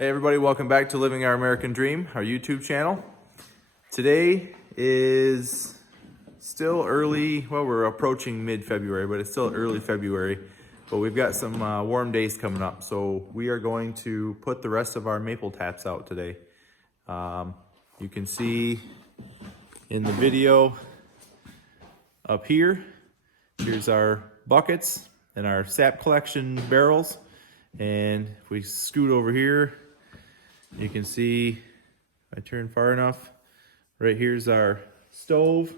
Hey everybody, welcome back to Living Our American Dream, our YouTube channel. Today is still early, well we're approaching mid-February, but it's still early February. But we've got some warm days coming up, so we are going to put the rest of our maple taps out today. You can see in the video up here, here's our buckets and our sap collection barrels. And if we scoot over here, you can see, if I turn far enough, right here's our stove,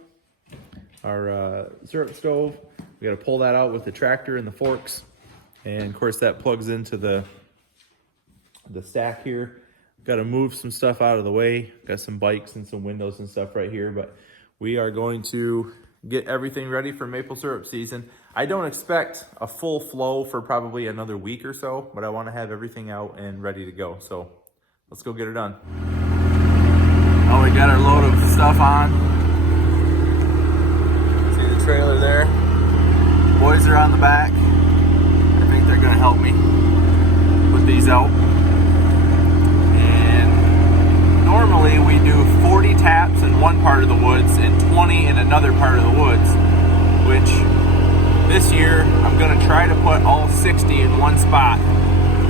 our syrup stove. We got to pull that out with the tractor and the forks. And of course that plugs into the stack here. Got to move some stuff out of the way. Got some bikes and some windows and stuff right here, but we are going to get everything ready for maple syrup season. I don't expect a full flow for probably another week or so, but I want to have everything out and ready to go. So let's go get it done. Oh, we got our load of stuff on. See the trailer there? Boys are on the back. I think they're gonna help me put these out. And normally we do 40 taps in one part of the woods and 20 in another part of the woods, which this year I'm gonna try to put all 60 in one spot.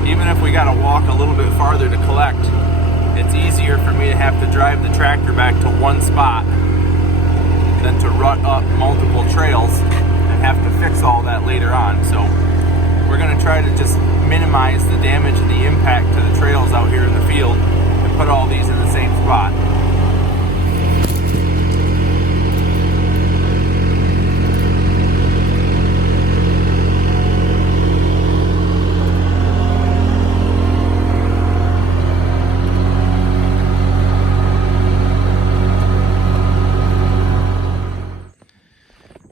Even if we gotta walk a little bit farther to collect, it's easier for me to have to drive the tractor back to one spot than to rut up multiple trails and have to fix all that later on. So we're gonna try to just minimize the damage and the impact to the trails out here in the field and put all these in the same spot.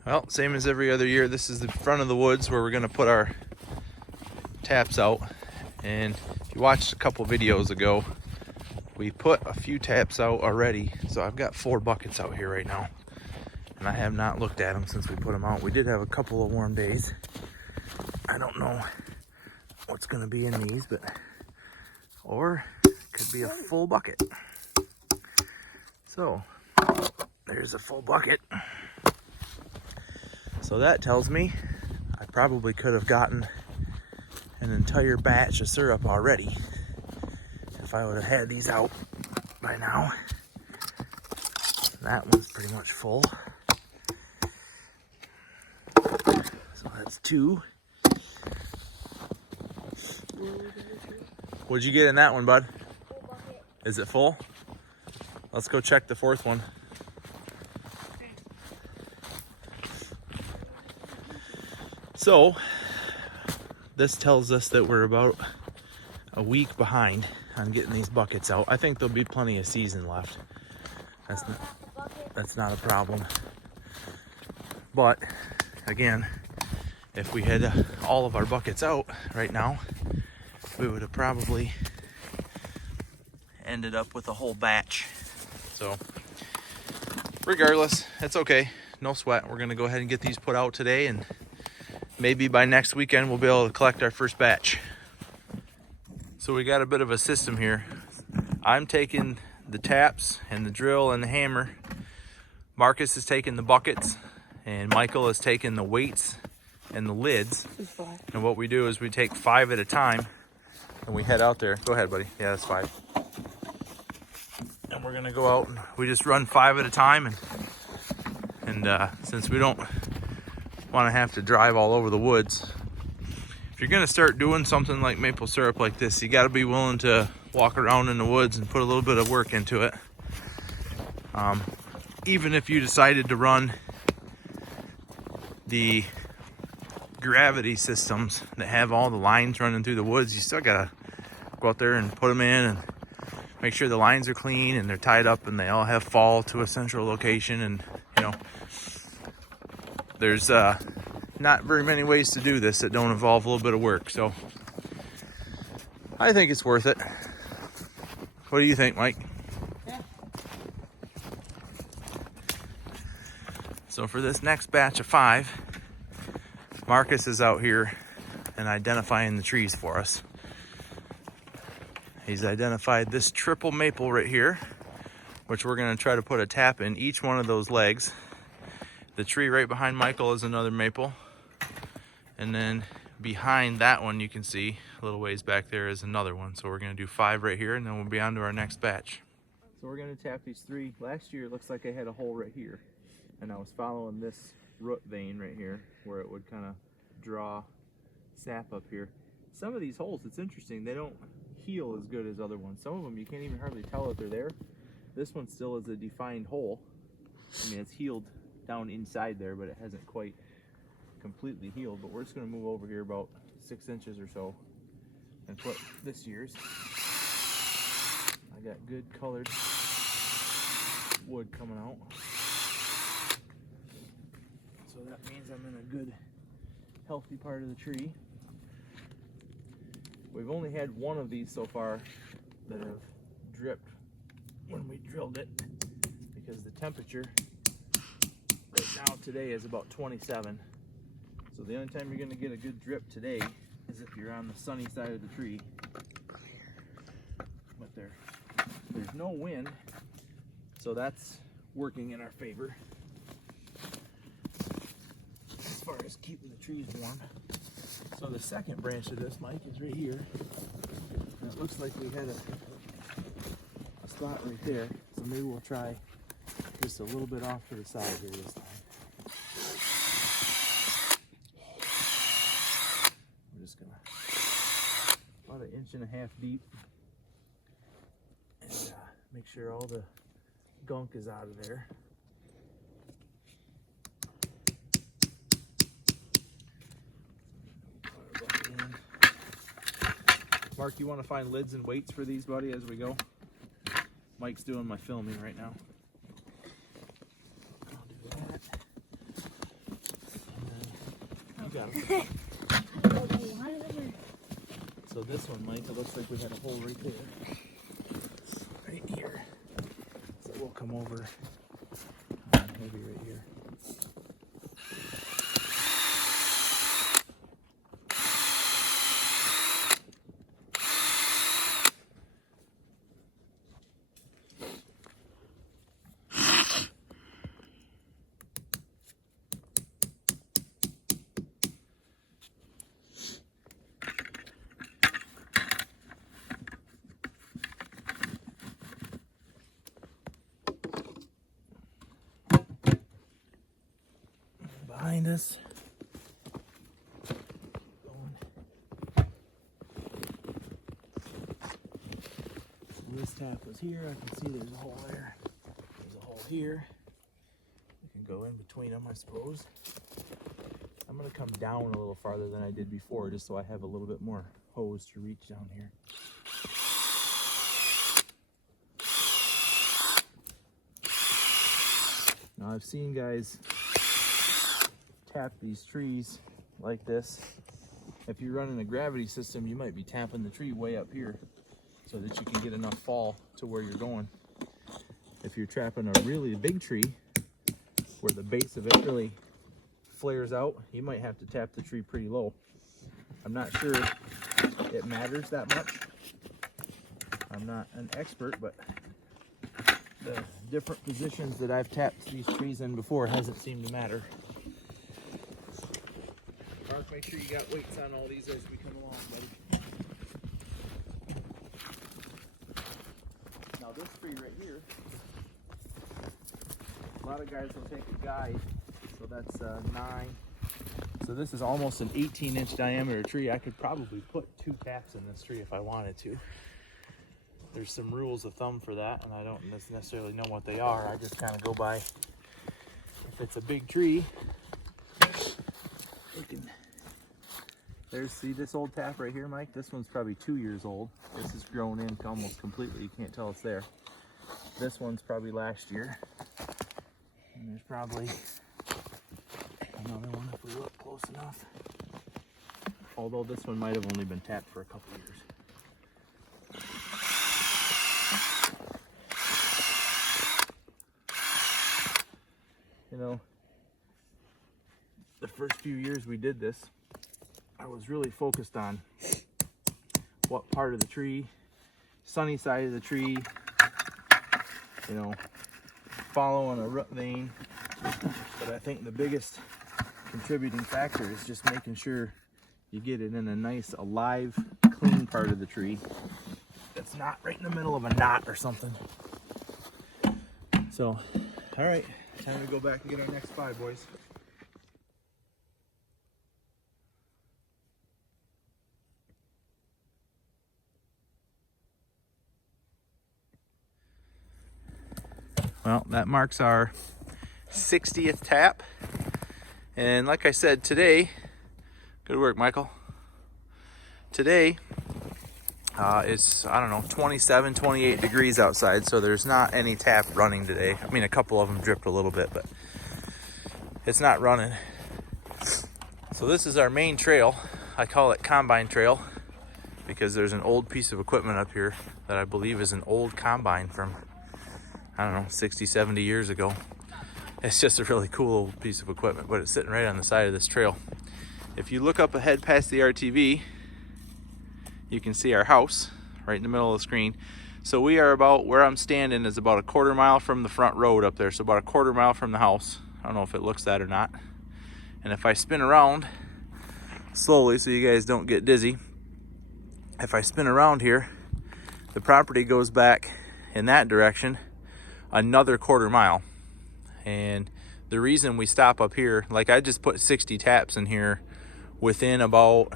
Well, same as every other year, this is the front of the woods where we're gonna put our taps out. And if you watched a couple videos ago, we put a few taps out already. So I've got 4 buckets out here right now. And I have not looked at them since we put them out. We did have a couple of warm days. I don't know what's gonna be in these, but, or it could be a full bucket. So there's a full bucket. So that tells me I probably could have gotten an entire batch of syrup already if I would have had these out by now. That one's pretty much full. So that's 2. What'd you get in that one, bud? Full bucket. Is it full? Let's go check the 4th one. So this tells us that we're about a week behind on getting these buckets out. I think there'll be plenty of season left. That's not a problem. But again, if we had all of our buckets out right now, we would have probably ended up with a whole batch. So regardless, it's okay. No sweat. We're gonna go ahead and get these put out today, and maybe by next weekend we'll be able to collect our first batch. So we got a bit of a system here. I'm taking the taps and the drill and the hammer. Marcus is taking the buckets, and Michael is taking the weights and the lids. And what we do is we take 5 at a time and we head out there. Go ahead, buddy. Yeah, that's 5. And we're gonna go out and we just run 5 at a time, and since we don't want to have to drive all over the woods, if you're going to start doing something like maple syrup like this, you got to be willing to walk around in the woods and put a little bit of work into it. Even if you decided to run the gravity systems that have all the lines running through the woods, you still got to go out there and put them in and make sure the lines are clean and they're tied up and they all have fall to a central location. And you know, there's not very many ways to do this that don't involve a little bit of work. So I think it's worth it. What do you think, Mike? Yeah. So for this next batch of 5, Marcus is out here and identifying the trees for us. He's identified this triple maple right here, which we're gonna try to put a tap in each one of those legs. The tree right behind Michael is another maple. And then behind that one, you can see a little ways back there is another one. So we're gonna do 5 right here, and then we'll be on to our next batch. So we're gonna tap these 3. Last year, it looks like I had a hole right here, and I was following this root vein right here where it would kind of draw sap up here. Some of these holes, it's interesting, they don't heal as good as other ones. Some of them you can't even hardly tell that they're there. This one still is a defined hole. I mean, it's healed down inside there, but it hasn't quite completely healed. But we're just gonna move over here about 6 inches or so and put this year's. I got good colored wood coming out. So that means I'm in a good, healthy part of the tree. We've only had one of these so far that have dripped when we drilled it, because the temperature right now today is about 27. So the only time you're gonna get a good drip today is if you're on the sunny side of the tree. But there's no wind, so that's working in our favor as far as keeping the trees warm. So the second branch of this, Mike, is right here. And it looks like we had a spot right there. So maybe we'll try just a little bit off to the side here this time. We're just gonna about 1.5 inches deep, and make sure all the gunk is out of there. Mark, you want to find lids and weights for these, buddy, as we go? Mike's doing my filming right now. I'll do that. And then you got it. So this one, Mike, it looks like we had a hole right there. Right here. So we'll come over, maybe right here. Behind us. So this tap was here. I can see there's a hole there. There's a hole here. We can go in between them, I suppose. I'm going to come down a little farther than I did before, just so I have a little bit more hose to reach down here. Now I've seen guys tap these trees like this. If you're running a gravity system, you might be tapping the tree way up here so that you can get enough fall to where you're going. If you're trapping a really big tree where the base of it really flares out, you might have to tap the tree pretty low. I'm not sure it matters that much. I'm not an expert, but the different positions that I've tapped these trees in before hasn't seemed to matter. Mark, make sure you got weights on all these as we come along, buddy. Now this tree right here, a lot of guys will take a guide, so that's 9. So this is almost an 18-inch diameter tree. I could probably put 2 taps in this tree if I wanted to. There's some rules of thumb for that, and I don't necessarily know what they are. I just kind of go by, if it's a big tree, you can. See this old tap right here, Mike? This one's probably 2 years old. This is grown in almost completely. You can't tell it's there. This one's probably last year. And there's probably another one if we look close enough. Although this one might have only been tapped for a couple years. You know, the first few years we did this, I was really focused on what part of the tree sunny side of the tree, you know, following a root vein. But I think the biggest contributing factor is just making sure you get it in a nice, alive, clean part of the tree that's not right in the middle of a knot or something. So, all right, time to go back and get our next 5, boys. Well, that marks our 60th tap. And like I said, today, good work, Michael. Today is, I don't know, 27, 28 degrees outside, so there's not any tap running today. I mean, a couple of them dripped a little bit, but it's not running. So this is our main trail. I call it Combine Trail because there's an old piece of equipment up here that I believe is an old combine from, I don't know, 60, 70 years ago. It's just a really cool old piece of equipment, but it's sitting right on the side of this trail. If you look up ahead past the RTV, you can see our house right in the middle of the screen. So we are about, where I'm standing is about a 1/4 mile from the front road up there. So about a 1/4 mile from the house. I don't know if it looks that or not. And if I spin around slowly so you guys don't get dizzy, if I spin around here, the property goes back in that direction another 1/4 mile. And the reason we stop up here, like I just put 60 taps in here within about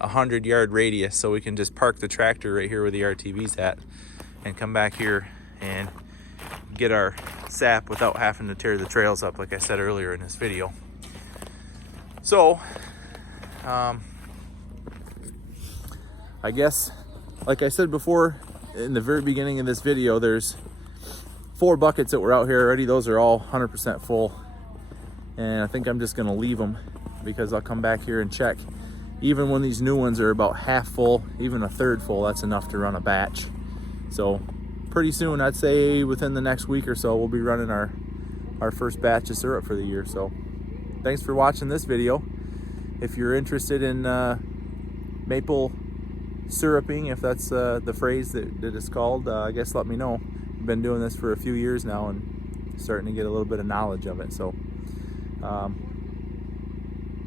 100-yard radius, so we can just park the tractor right here where the RTV's at and come back here and get our sap without having to tear the trails up, like I said earlier in this video. So I guess, like I said before in the very beginning of this video, there's 4 buckets that were out here already. Those are all 100% full, and I think I'm just gonna leave them because I'll come back here and check. Even when these new ones are about half full, even a 1/3 full, that's enough to run a batch. So pretty soon, I'd say within the next week or so, we'll be running our first batch of syrup for the year. So thanks for watching this video. If you're interested in maple syruping, if that's the phrase that it's called, I guess let me know. I've been doing this for a few years now and starting to get a little bit of knowledge of it. So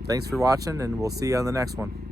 thanks for watching, and we'll see you on the next one.